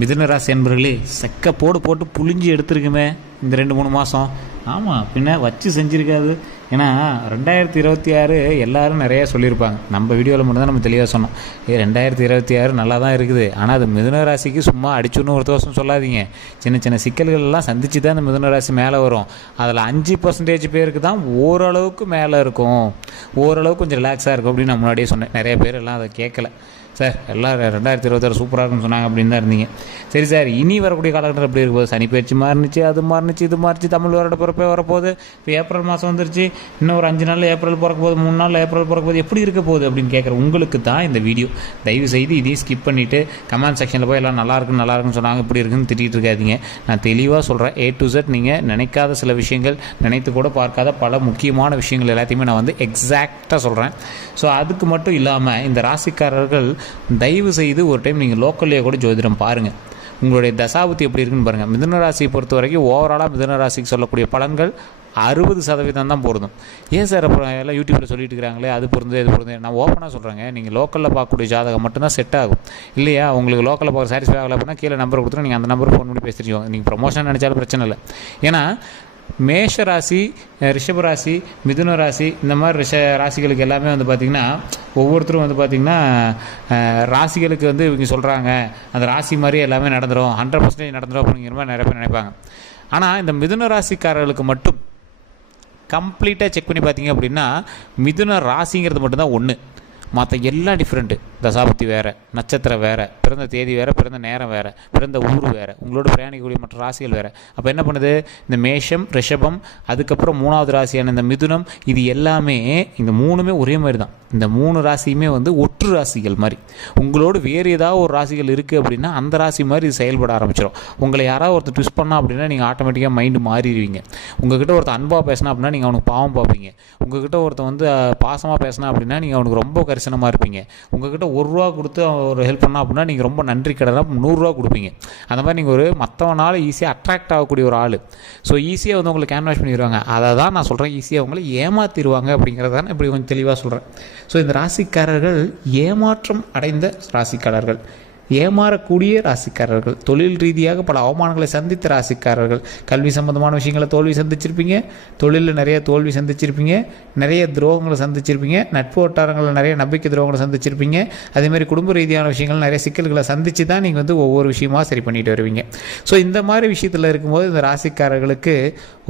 மிதுன ராசி என்பவர்களே, செக்க போட்டு புளிஞ்சு எடுத்துருக்குமே இந்த 2-3 மாதம். ஆமாம், பின்ன வச்சு செஞ்சுருக்காது. ஏன்னா 2026 எல்லோரும் நிறையா சொல்லியிருப்பாங்க. நம்ம வீடியோவில் மட்டும்தான் நம்ம தெளிவாக சொன்னோம். 2026 நல்லா தான் இருக்குது, ஆனால் அது மிதுன ராசிக்கு சும்மா அடிச்சுன்னு ஒரு தோசம் சொல்லாதீங்க. சின்ன சின்ன சிக்கல்கள் எல்லாம் சந்திச்சு தான் இந்த மிதுன ராசி மேலே வரும். அதில் 5% பேருக்கு தான் ஓரளவுக்கு மேலே இருக்கும், ஓரளவுக்கு கொஞ்சம் ரிலாக்ஸாக இருக்கும் அப்படின்னு நான் முன்னாடியே சொன்னேன். நிறைய பேர் எல்லாம் அதை கேட்கல. சார் எல்லாம் 2026 சூப்பராக இருக்குன்னு சொன்னாங்க அப்படின்னு தான் இருந்தீங்க. சரி சார், இனி வரக்கூடிய காலகட்டம் எப்படி இருக்கும்போது சனி பயிற்சி மாறினுச்சு, அது மாறினுச்சு, இது மாறிச்சு, தமிழ் வருட பிறப்பே வரப்போகுது. இப்போ ஏப்ரல் மாதம் வந்துருச்சு, இன்னும் ஒரு 5 நாளில் ஏப்ரல் பிறக்க போகுது, 3 நாளில் ஏப்ரல் பிறக்க போகுது, எப்படி இருக்க போகுது அப்படின்னு கேட்குற உங்களுக்கு தான் இந்த வீடியோ. தயவு செய்து இதையும் ஸ்கிப் பண்ணிவிட்டு கமெண்ட் செக்ஷனில் போய் எல்லாம் நல்லா இருக்குன்னு சொன்னாங்க, இப்படி இருக்குன்னு திட்டிகிட்டு இருக்காதீங்க. நான் தெளிவாக சொல்கிறேன், A to Z. நீங்கள் நினைக்காத சில விஷயங்கள், நினைத்து கூட பார்க்காத பல முக்கியமான விஷயங்கள் எல்லாத்தையுமே நான் எக்ஸாக்டாக சொல்கிறேன். ஸோ அதுக்கு மட்டும் இல்லாமல் இந்த ராசிக்காரர்கள் தயவு செய்து ஒரு டைம் நீங்கள் லோக்கல்லையே கூட ஜோதிடம் பாருங்கள். உங்களுடைய தசாபுத்தி எப்படி இருக்குன்னு பாருங்கள். மிதுன ராசியை பொறுத்த வரைக்கும் ஓவராலாக மிதுன ராசிக்கு சொல்லக்கூடிய பலன்கள் 60% தான் பொருந்தும். ஏன் சார் அப்புறம் எல்லாம் யூடியூப்பில் சொல்லிட்டு இருக்கிறாங்களே அது பொருந்து இது பொருந்து? நான் ஓப்பனாக சொல்கிறேங்க, நீங்கள் லோக்கலில் பார்க்கக்கூடிய ஜாதகம் மட்டும்தான் செட் ஆகும். இல்லையா, உங்களுக்கு லோக்கலில் பார்க்க சாட்டிஸ்ஃபை ஆகலை அப்படின்னா கீழே நம்பர் கொடுத்துட்டு நீங்கள் அந்த நம்பருக்கு ஃபோன் பண்ணி பேசிடுவோம். நீங்கள் ப்ரொமோஷன் நினச்சாலும் பிரச்சனை இல்லை. ஏன்னா மேஷ ராசி, ரிஷப ராசி, மிதுன ராசி, இந்த மாதிரி ராசிகளுக்கு எல்லாமே பார்த்திங்கன்னா ஒவ்வொருத்தரும் பார்த்திங்கன்னா ராசிகளுக்கு இவங்க சொல்கிறாங்க அந்த ராசி மாதிரி எல்லாமே நடந்துடும், 100% நடந்துடும் அப்படிங்கிற மாதிரி நிறைய பேர் நினைப்பாங்க. ஆனால் இந்த மிதுன ராசிக்காரர்களுக்கு மட்டும் கம்ப்ளீட்டாக செக் பண்ணி பார்த்தீங்க அப்படின்னா மிதுன ராசிங்கிறது மட்டும்தான் ஒன்று. மற்ற எல்லாம் டிஃப்ரெண்ட்டு. தசாபுத்தி வேறு, நட்சத்திரம் வேறு, பிறந்த தேதி வேறு, பிறந்த நேரம் வேறு, பிறந்த ஊர் வேறு, உங்களோட பிரயாணிக்கக்கூடிய மற்ற ராசிகள் வேறு. அப்போ என்ன பண்ணுது, இந்த மேஷம், ரிஷபம், அதுக்கப்புறம் 3வது ராசியான இந்த மிதுனம், இது எல்லாமே இந்த 3மே ஒரே மாதிரி தான். இந்த 3 ராசியுமே ஒற்று ராசிகள் மாதிரி. உங்களோட வேறு ஏதாவது ஒரு ராசிகள் இருக்குது அப்படின்னா அந்த ராசி மாதிரி இது செயல்பட ஆரம்பிச்சிடும். உங்களை யாராவது ஒருத்தர் ட்விஸ்ட் பண்ணா அப்படின்னா நீங்கள் ஆட்டோமேட்டிக்காக மைண்டு மாறிடுவீங்க. உங்கள்கிட்ட ஒருத்தர் அன்பாக பேசினா அப்படின்னா நீங்கள் அவனுக்கு பாவம் பார்ப்பீங்க. உங்கள்கிட்ட ஒருத்தர் பாசமாக பேசினா அப்படின்னா நீங்கள் அவனுக்கு ரொம்ப கரிசனமாக இருப்பீங்க. உங்கள்கிட்ட ₹1 கொடுத்து ஒரு ஹெல்ப் பண்ணா அப்படின்னா நீங்கள் ரொம்ப நன்றி கடனாக ₹100 கொடுப்பீங்க. அந்த மாதிரி நீங்கள் ஒரு மற்றவனால் ஈஸியாக அட்ராக்ட் ஆகக்கூடிய ஒரு ஆள். ஸோ ஈஸியாக உங்களை கேன்வாஷ் பண்ணிடுவாங்க. அதை தான் நான் சொல்கிறேன், ஈஸியாக உங்களை ஏமாற்றிடுவாங்க அப்படிங்கிறதான இப்படி கொஞ்சம் தெளிவாக சொல்கிறேன். ஸோ இந்த ராசிக்காரர்கள் ஏமாற்றம் அடைந்த ராசிக்காரர்கள், ஏமாறக்கூடிய ராசிக்காரர்கள், தொழில் ரீதியாக பல அவமானங்களை சந்தித்த ராசிக்காரர்கள், கல்வி சம்பந்தமான விஷயங்களை தோல்வி சந்திச்சிருப்பீங்க, தொழிலில் நிறைய தோல்வி சந்திச்சிருப்பீங்க, நிறைய துரோகங்களை சந்திச்சிருப்பீங்க, நட்பு வட்டாரங்களில் நிறைய நம்பிக்கை துரோகங்களை சந்திச்சிருப்பீங்க, அதேமாதிரி குடும்ப ரீதியான விஷயங்கள் நிறைய சிக்கல்களை சந்தித்து தான் நீங்கள் ஒவ்வொரு விஷயமாக சரி பண்ணிட்டு வருவீங்க. ஸோ இந்த மாதிரி விஷயத்தில் இருக்கும்போது இந்த ராசிக்காரர்களுக்கு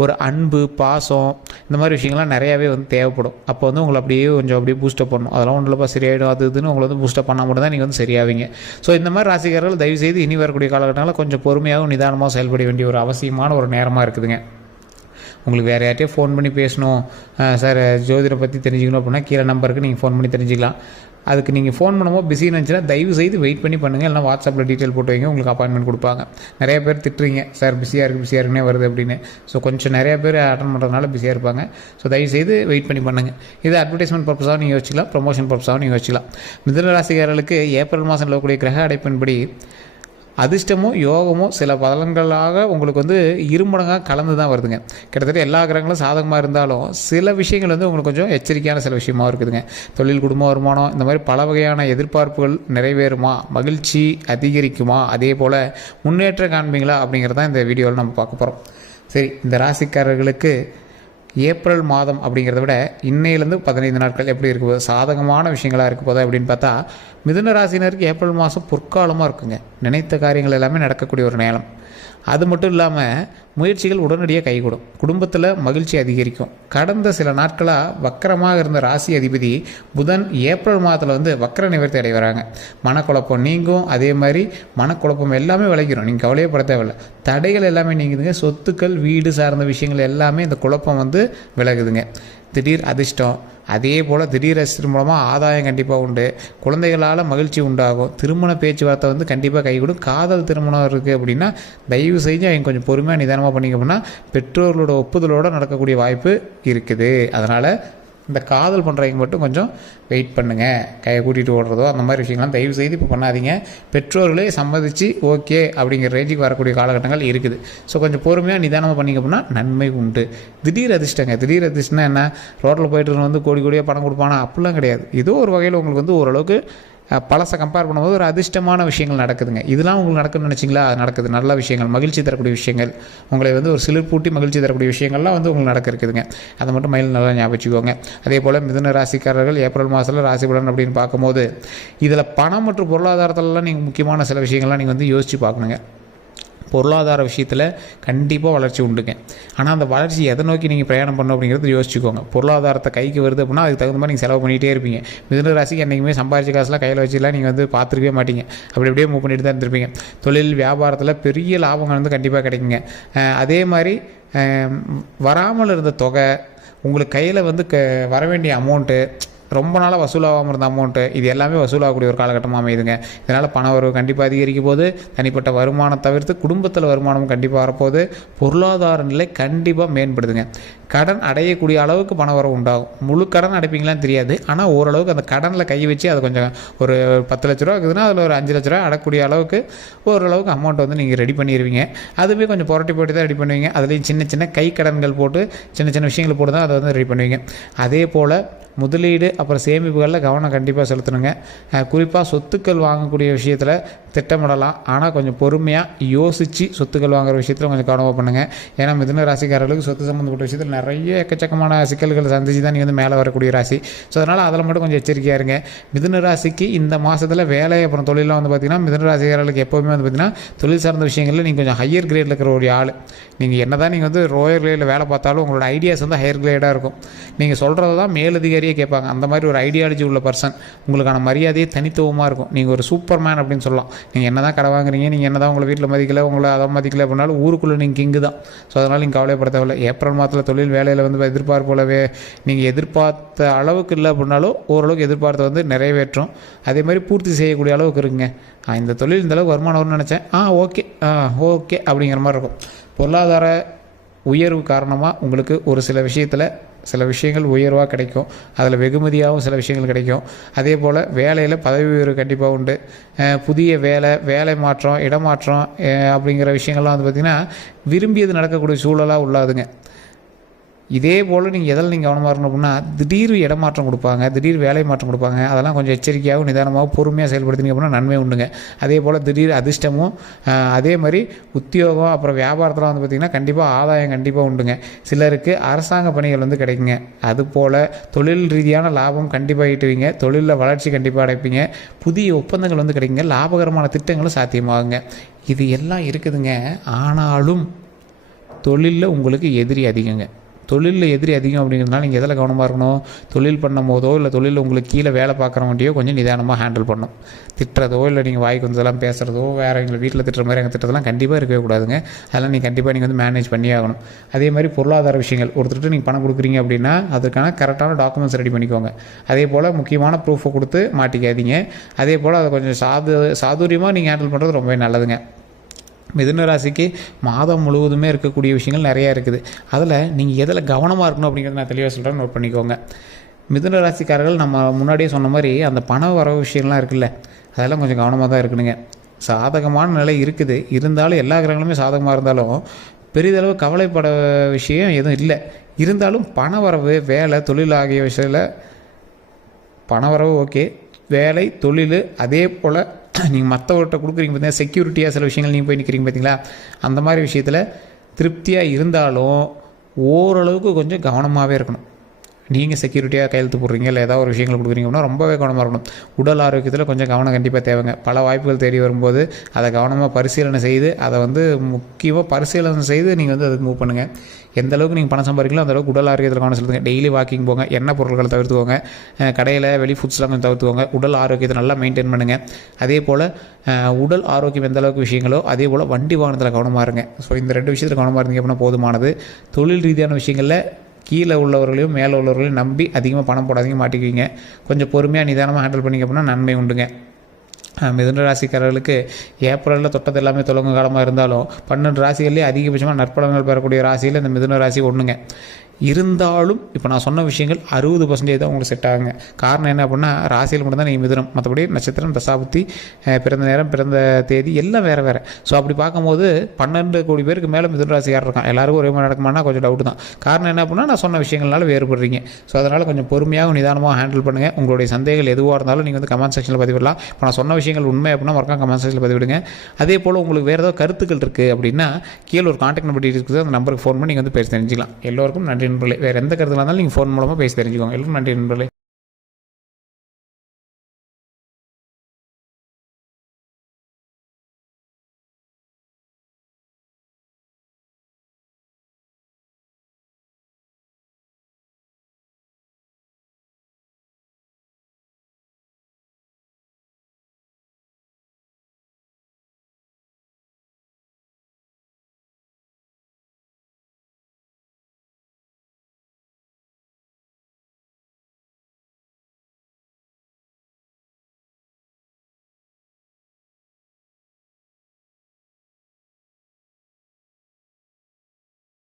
ஒரு அன்பு, பாசம், இந்த மாதிரி விஷயங்கள்லாம் நிறையாவே தேவைப்படும். அப்போ உங்களை அப்படியே பூஸ்டப் பண்ணணும். அதெல்லாம் ஒன்றுலப்பா சரியாயிடும் அது இதுன்னு உங்களை பூஸ்டப் பண்ணால் மட்டும் தான் நீங்கள் சரியாவீங்க. ஸோ இந்த மாதிரி ராசிக்காரர்கள் தயவுசெய்து இனி வரக்கூடிய காலகட்டங்களில் கொஞ்சம் பொறுமையாகவும் நிதானமாக செயல்பட வேண்டிய ஒரு அவசியமான ஒரு நேரமாக இருக்குதுங்க. உங்களுக்கு வேறு யார்ட்டையும் ஃபோன் பண்ணி பேசணும், சார் ஜோதிடரை பற்றி தெரிஞ்சுக்கணும் அப்படின்னா கீழே நம்பருக்கு நீங்கள் ஃபோன் பண்ணி தெரிஞ்சுக்கலாம். அதுக்கு நீங்கள் ஃபோன் பண்ணும்போது பிஸின்னு இருந்துச்சுன்னா தயவு செய்து வெயிட் பண்ணி பண்ணுங்கள். இல்லைனா வாட்ஸ்அப்பில் டீட்டெயில் போட்டு வைங்க, உங்களுக்கு அப்பாயின்மெண்ட் கொடுப்பாங்க. நிறைய பேர் திட்டுறீங்க, சார் பிஸியாக இருக்குன்னே வருது அப்படின்னு. ஸோ கொஞ்சம் நிறைய பேர் அட்டன் பண்ணுறதுனால பிஸியாக இருப்பாங்க. ஸோ தயவு செய்து வெயிட் பண்ணி பண்ணுங்கள். இது அட்வர்டைஸ்மெண்ட் பர்பஸாகவும் நீங்கள் வச்சுக்கலாம், ப்ரொமோஷன் பர்பஸாகவும் நீங்கள் வச்சுக்கலாம். மிதுன ராசிக்காரர்களுக்கு ஏப்ரல் மாதம் நிலவக்கூடிய கிரக அடைப்பின்படி அதிர்ஷ்டமோ யோகமோ சில பலன்களாக உங்களுக்கு இருமடங்காக கலந்து தான் வருதுங்க. கிட்டத்தட்ட எல்லா கிரகங்களும் சாதகமாக இருந்தாலும் சில விஷயங்கள் உங்களுக்கு கொஞ்சம் எச்சரிக்கையான சில விஷயமாக இருக்குதுங்க. தொழில், குடும்ப வருமானம், இந்த மாதிரி பல வகையான எதிர்பார்ப்புகள் நிறைவேறுமா, மகிழ்ச்சி அதிகரிக்குமா, அதே போல் முன்னேற்றம் காண்பீங்களா அப்படிங்கிறதான் இந்த வீடியோவில் நம்ம பார்க்க போகிறோம். சரி, இந்த ராசிக்காரர்களுக்கு ஏப்ரல் மாதம் அப்படிங்கிறத விட இன்னையிலேருந்து 15 நாட்கள் எப்படி இருக்குது, சாதகமான விஷயங்களாக இருக்க போதா அப்படின்னு பார்த்தா மிதுன ராசினருக்கு ஏப்ரல் மாதம் பொற்காலமாக இருக்குங்க. நினைத்த காரியங்கள் எல்லாமே நடக்கக்கூடிய ஒரு நேரம். அது மட்டும் இல்லாமல் முயற்சிகள் உடனடியாக கைகூடும். குடும்பத்தில் மகிழ்ச்சி அதிகரிக்கும். கடந்த சில நாட்களாக வக்கரமாக இருந்த ராசி அதிபதி புதன் ஏப்ரல் மாதத்தில் வக்கர நிவர்த்தி அடைவராங்க. மனக்குழப்பம் நீங்கும். அதே மாதிரி மனக்குழப்பம் எல்லாமே விளைக்கிறோம், நீங்கள் கவலையே பட தேவையில்லை. தடைகள் எல்லாமே நீங்குதுங்க. சொத்துக்கள், வீடு சார்ந்த விஷயங்கள் எல்லாமே இந்த குழப்பம் விலகுதுங்க. திடீர் அதிர்ஷ்டம், அதே போல் திடீர் அதிர்ஷ்டம் மூலமாக ஆதாயம் கண்டிப்பாக உண்டு. குழந்தைகளால் மகிழ்ச்சி உண்டாகும். திருமண பேச்சுவார்த்தை கண்டிப்பாக கைகூடும். காதல் திருமணம் இருக்குது அப்படின்னா தயவு செஞ்சு அவங்க கொஞ்சம் பொறுமையாக நிதானமாக பண்ணிக்க அப்படின்னா பெற்றோர்களோட ஒப்புதலோடு நடக்கக்கூடிய வாய்ப்பு இருக்குது. அதனால் இந்த காதல் பண்ணுறவங்க மட்டும் கொஞ்சம் வெயிட் பண்ணுங்கள். கையை கூட்டிகிட்டு ஓடுறதோ அந்த மாதிரி விஷயங்கள்லாம் தயவு செய்து இப்போ பண்ணாதீங்க. பெற்றோர்களே சம்மதித்து ஓகே அப்படிங்கிற ரேஞ்சுக்கு வரக்கூடிய காலகட்டங்கள் இருக்குது. ஸோ கொஞ்சம் பொறுமையாக நிதானமாக பண்ணிக்க அப்படின்னா நன்மை உண்டு. திடீர் அதிர்ஷ்டங்க. திடீர் அதிர்ஷ்டம்னா என்ன, ரோட்டில் போய்ட்டு கோடி கோடியாக பணம் கொடுப்பானா அப்படிலாம் கிடையாது. ஏதோ ஒரு வகையில் உங்களுக்கு ஓரளவுக்கு பழசை கம்பேர் பண்ணும்போது ஒரு அதிர்ஷ்டமான விஷயங்கள் நடக்குதுங்க. இதெல்லாம் உங்களுக்கு நடக்குதுன்னு நினச்சிங்களா? நடக்குது. நல்ல விஷயங்கள், மகிழ்ச்சி தரக்கூடிய விஷயங்கள், உங்களை வந்து ஒரு சிலிர்ப்பூட்டி மகிழ்ச்சி தரக்கூடிய விஷயங்கள்லாம் வந்து உங்களுக்கு நடக்க இருக்குதுங்க. அதை மட்டும் மைண்டில் நல்லா ஞாபகம் வச்சுக்கோங்க. அதே போல் மிதுன ராசிக்காரர்கள் ஏப்ரல் மாதத்தில் ராசி பலன் அப்படின்னு பார்க்கும்போது இதில் பணம் மற்றும் பொருளாதாரத்திலலாம் நீங்கள் முக்கியமான சில விஷயங்கள்லாம் நீங்கள் வந்து யோசித்து பார்க்கணுங்க. பொருளாதார விஷயத்தில் கண்டிப்பாக வளர்ச்சி உண்டுங்க. ஆனால் அந்த வளர்ச்சி எதை நோக்கி நீங்கள் பிரயாணம் பண்ணணும் அப்படிங்கிறது யோசிச்சுக்கோங்க. பொருளாதாரத்தை கைக்கு வருது அப்படின்னா அதுக்கு தகுந்த மாதிரி நீங்கள் செலவு பண்ணிகிட்டே இருப்பீங்க. மிதுன ராசிக்கு என்றைக்குமே சம்பாதிச்ச காசுலாம் கையில் வச்சுலாம் நீங்கள் வந்து பார்த்துருக்கவே மாட்டீங்க. அப்படி அப்படியே மூவ் பண்ணிட்டு தான் இருந்திருப்பீங்க. தொழில் வியாபாரத்தில் பெரிய லாபங்கள் வந்து கண்டிப்பாக கிடைக்குங்க. அதே மாதிரி வராமல் இருந்த தொகை, உங்களுக்கு கையில் வந்து வர வேண்டிய அமௌண்ட்டு, ரொம்ப நாளாக வசூலாகாமல் இருந்த அமௌண்ட்டு, இது எல்லாமே வசூலாகக்கூடிய ஒரு காலகட்டமாக அமையுதுங்க. இதனால் பண வரவு கண்டிப்பாக அதிகரிக்கும் போது தனிப்பட்ட வருமானம் தவிர்த்து குடும்பத்தில் வருமானமும் கண்டிப்பாக வரப்போது. பொருளாதார நிலை கண்டிப்பாக மேம்படுதுங்க. கடன் அடையக்கூடிய அளவுக்கு பண வரவு உண்டாகும். முழு கடன் அடைப்பீங்களான்னு தெரியாது, ஆனால் ஓரளவுக்கு அந்த கடனில் கை வச்சு அதை கொஞ்சம் ஒரு 10 லட்ச ரூபா இருக்குதுன்னா அதில் ஒரு 5 லட்ச ரூபா அடக்கூடிய அளவுக்கு ஓரளவுக்கு அமௌண்ட் வந்து நீங்கள் ரெடி பண்ணிடுவீங்க. அதுவே கொஞ்சம் புரட்டி தான் ரெடி பண்ணுவீங்க. அதுலேயும் சின்ன சின்ன கை கடன்கள் போட்டு சின்ன சின்ன விஷயங்கள் போட்டு தான் அதை வந்து ரெடி பண்ணுவீங்க. அதே போல் முதலீடு அப்புறம் சேமிப்புகளில் கவனம் கண்டிப்பாக செலுத்தணுங்க. குறிப்பாக சொத்துக்கள் வாங்கக்கூடிய விஷயத்தில் திட்டமிடலாம், ஆனால் கொஞ்சம் பொறுமையாக யோசித்து சொத்துக்கள் வாங்குற விஷயத்தில் கொஞ்சம் கவனமாக பண்ணுங்கள். ஏன்னா மிதுன ராசிக்காரர்களுக்கு சொத்து சம்மந்தப்பட்ட விஷயத்தில் நிறைய எக்கச்சக்கமான சிக்கல்களை சந்திச்சு தான் நீங்கள் வந்து மேலே வரக்கூடிய ராசி. ஸோ அதனால் அதில் மட்டும் கொஞ்சம் எச்சரிக்கையாக இருங்க. மிதுன ராசிக்கு இந்த மாதத்தில் வேலை அப்புறம் தொழிலாம் வந்து பார்த்திங்கன்னா மிதுன ராசிக்காரர்களுக்கு எப்போவுமே வந்து பார்த்திங்கன்னா தொழில் சார்ந்த விஷயங்களில் நீங்கள் கொஞ்சம் ஹையர் கிரேடில் இருக்கிற ஒரு ஆள். நீங்கள் என்ன தான் நீங்கள் வந்து லோயர் கிரேடில் வேலை பார்த்தாலும் உங்களோட ஐடியாஸ் வந்து ஹையர் கிரேடாக இருக்கும். நீங்கள் சொல்கிறது தான் மேலதிகாரியே கேட்பாங்க. அந்த மாதிரி ஒரு ஐடியாலஜி உள்ள பர்சன். உங்களுக்கான மரியாதையே தனித்துவமாக இருக்கும். நீங்கள் ஒரு சூப்பர் மேன் அப்படின்னு சொல்லலாம். நீங்கள் என்ன தான் கடை வாங்குறீங்க, நீங்கள் என்ன தான் உங்களை வீட்டில் மதிக்கலை, உங்களை அதை மதிக்கலை அப்படின்னாலும் ஊருக்குள்ளே நீங்கள் கிங்கு தான். ஸோ அதனால் நீங்கள் கவலைப்பட தேவையில்லை. ஏப்ரல் மாதத்தில் தொழில் வேலையில் வந்து எதிர்பார்ப்போலவே நீங்கள் எதிர்பார்த்த அளவுக்கு இல்லை அப்படின்னாலும் ஓரளவுக்கு எதிர்பார்த்த வந்து நிறைவேற்றும். அதே மாதிரி பூர்த்தி செய்யக்கூடிய அளவுக்கு இருக்குங்க. இந்த தொழில் இந்த அளவுக்கு வருமானம் வரும்னு நினச்சேன், ஓகே ஓகே அப்படிங்கிற மாதிரி இருக்கும். பொருளாதார உயர்வு காரணமாக உங்களுக்கு ஒரு சில விஷயங்கள் உயர்வாக கிடைக்கும். அதில் வெகுமதியாகவும் சில விஷயங்கள் கிடைக்கும். அதே போல் வேலையில் பதவி உயர்வு கண்டிப்பாக உண்டு. புதிய வேலை மாற்றம், இடமாற்றம் அப்படிங்கிற விஷயங்கள்லாம் வந்து பார்த்திங்கன்னா விரும்பியது நடக்கக்கூடிய சூழலாக உள்ளாதுங்க. இதே போல் நீங்கள் எதில் நீங்கள் கவனமாக இருக்கணும் அப்படின்னா திடீர் இடமாற்றம் கொடுப்பாங்க, திடீர் வேலை மாற்றம் கொடுப்பாங்க. அதெல்லாம் கொஞ்சம் எச்சரிக்கையாகவும் நிதானமாகவும் பொறுமையாக செயல்படுத்தினீங்க அப்படின்னா நன்மை உண்டுங்க. அதே போல் திடீர் அதிர்ஷ்டமும் அதே மாதிரி உத்தியோகம் அப்புறம் வியாபாரத்தில் வந்து பார்த்திங்கன்னா கண்டிப்பாக ஆதாயம் கண்டிப்பாக உண்டுங்க. சிலருக்கு அரசாங்க பணிகள் வந்து கிடைக்குங்க. அதுபோல் தொழில் ரீதியான லாபம் கண்டிப்பாக ஈட்டுவீங்க. தொழிலில் வளர்ச்சி கண்டிப்பாக அடைப்பீங்க. புதிய ஒப்பந்தங்கள் வந்து கிடைக்குங்க. லாபகரமான திட்டங்களும் சாத்தியமாகுங்க. இது எல்லாம் இருக்குதுங்க. ஆனாலும் தொழிலில் உங்களுக்கு எதிரி அதிகங்க. தொழிலில் எதிரி அதிகம் அப்படிங்கிறதுனால நீங்கள் எதில் கவனமாக இருக்கணும்? தொழில் பண்ணும் போதோ இல்லை தொழிலில் உங்களுக்கு கீழே வேலை பார்க்குறவங்கள்டையோ கொஞ்சம் நிதானமாக ஹேண்டில் பண்ணணும். திட்டுறதோ இல்லை நீங்கள் வாய்க்கு வந்ததெல்லாம் பேசுகிறதோ வேறு எங்களை வீட்டில் திட்டுற மாதிரி எங்கள் திட்டத்தெல்லாம் கண்டிப்பாக இருக்கவே கூடாதுங்க. அதெல்லாம் நீங்கள் கண்டிப்பாக நீங்கள் வந்து மேனேஜ் பண்ணி ஆகணும். அதே மாதிரி பொருளாதார விஷயங்கள் ஒருத்தர்கிட்ட நீங்கள் பணம் கொடுக்குறீங்க அப்படின்னா அதுக்கான கரெக்டான டாக்குமெண்ட்ஸ் ரெடி பண்ணிக்கோங்க. அதே போல் முக்கியமான ப்ரூஃபை கொடுத்து மாட்டிக்காதீங்க. அதே போல் அதை கொஞ்சம் சாதுரியமாக நீங்கள் ஹேண்டில் பண்ணுறது ரொம்பவே நல்லதுங்க. மிதுன ராசிக்கு மாதம் முழுவதுமே இருக்கக்கூடிய விஷயங்கள் நிறையா இருக்குது. அதில் நீங்கள் எதில் கவனமாக இருக்கணும் அப்படிங்கிறத நான் தெளிவாக சொல்கிறேன், நோட் பண்ணிக்கோங்க. மிதுன ராசிக்காரர்கள் நம்ம முன்னாடியே சொன்ன மாதிரி அந்த பண வரவு விஷயம்லாம் இருக்குல்ல, அதெல்லாம் கொஞ்சம் கவனமாக தான் இருக்கணுங்க. சாதகமான நிலை இருக்குது, இருந்தாலும் எல்லா கிரகங்களுமே சாதகமாக இருந்தாலும் பெரிதளவு கவலைப்பட விஷயம் எதுவும் இல்லை. இருந்தாலும் பண வரவு, வேலை, தொழில் ஆகிய விஷயத்தில் பண வரவு ஓகே, வேலை, தொழில், அதே போல் நீங்கள் மற்றவர்கிட்ட கொடுக்குறீங்க பார்த்தீங்கன்னா செக்யூரிட்டியாக சில விஷயங்கள் நீங்கள் போய் நிற்கிறீங்க பார்த்தீங்களா, அந்த மாதிரி விஷயத்தில் திருப்தியாக இருந்தாலும் ஓரளவுக்கு கொஞ்சம் கவனமாகவே இருக்கணும். நீங்கள் செக்யூரிட்டியாக கையெழுத்து போடுறீங்க இல்லை ஏதாவது ஒரு விஷயங்கள் கொடுக்குறீங்கன்னா ரொம்பவே கவனமாக இருக்கணும். உடல் ஆரோக்கியத்தில் கொஞ்சம் கவனம் கண்டிப்பாக தேவைங்க. பல வாய்ப்புகள் தேடி வரும்போது அதை கவனமாக பரிசீலனை செய்து அதை வந்து முக்கியமாக பரிசீலனை செய்து நீங்கள் வந்து அதுக்கு மூவ் பண்ணுங்கள். எந்த அளவுக்கு நீங்கள் பணம் சம்பாதிக்கலாம் அந்தளவுக்கு உடல் ஆரோக்கியத்தில் கவனம் செலுத்துங்க. டெய்லி வாக்கிங் போங்க, எண்ணெய் பொருட்களை தவிர்த்துக்கோங்க, கடையில் வெளி ஃபுட்ஸ்லாம் கொஞ்சம் தவிர்த்துக்கோங்க. உடல் ஆரோக்கியத்தை நல்லா மெயின்டைன் பண்ணுங்கள். அதே போல் உடல் ஆரோக்கியம் எந்த அளவுக்கு விஷயங்களோ அதே போல் வண்டி வாகனத்தில் கவனமாக இருங்க. ஸோ இந்த 2 விஷயத்தில் கவனமாக இருந்தீங்க அப்படின்னா போதுமானது. தொழில் ரீதியான விஷயங்களில் கீழே உள்ளவர்களையும் மேலே உள்ளவர்களையும் நம்பி அதிகமாக பணம் போடாதீங்க, மாட்டிக்குவீங்க. கொஞ்சம் பொறுமையாக நிதானமாக ஹேண்டில் பண்ணிங்க அப்படின்னா நன்மை உண்டுங்க. மிதுன ராசிக்காரர்களுக்கு ஏப்ரலில் தொட்டது எல்லாமே தொடங்க காலமாக இருந்தாலும் 12 ராசிகள்லேயே அதிகபட்சமாக நற்பலன்கள் பெறக்கூடிய ராசியில் இந்த மிதுன ராசி ஒன்றுங்க. இருந்தாலும் இப்போ நான் சொன்ன விஷயங்கள் 60% தான் உங்களுக்கு செட் ஆகுங்க. காரணம் என்ன அப்படின்னா ராசியில் மட்டும் தான் நீங்கள் மிதுனம், மற்றபடி நட்சத்திரம், தசாபுத்தி, பிறந்த நேரம், பிறந்த தேதி எல்லாம் வேறு வேறு. ஸோ அப்படி பார்க்கும்போது 12 கோடி பேருக்கு மேலே மிதுன ராசியார் இருக்கான். எல்லாருக்கும் ஒரே மாதிரி நடக்குமானா கொஞ்சம் டவுட் தான். காரணம் என்ன அப்படின்னா நான் சொன்ன விஷயங்கள்னால வேறுபடுறீங்க. ஸோ அதனால் கொஞ்சம் பொறுமையாக நிதானமாக ஹேண்டில் பண்ணுங்கள். உங்களுடைய சந்தேகங்கள் எதுவாக இருந்தாலும் நீங்கள் வந்து கமெண்ட் செக்ஷனில் பதிவிடலாம். இப்போ நான் சொன்ன விஷயங்கள் உண்மை அப்படின்னா மறக்காம கமெண்ட் செக்ஷனில் பதிவிடுங்க. அதே போல் உங்களுக்கு வேறு ஏதாவது கருத்துக்கள் இருக்குது அப்படின்னா கீழே ஒரு கான்டாக்ட் நம்பர் இருக்குது, அந்த நம்பருக்கு ஃபோன் பண்ணி நீங்கள் வந்து பேசி தெரிஞ்சுக்கலாம். எல்லோருக்கும் நன்றி நண்பர்களே. வேறு எந்த கருத்துலாம் இருந்தாலும் நீங்கள் ஃபோன் மூலமாக பேசி தெரிஞ்சுக்கோங்க. எல்லோரும் நன்றி நண்பர்களே.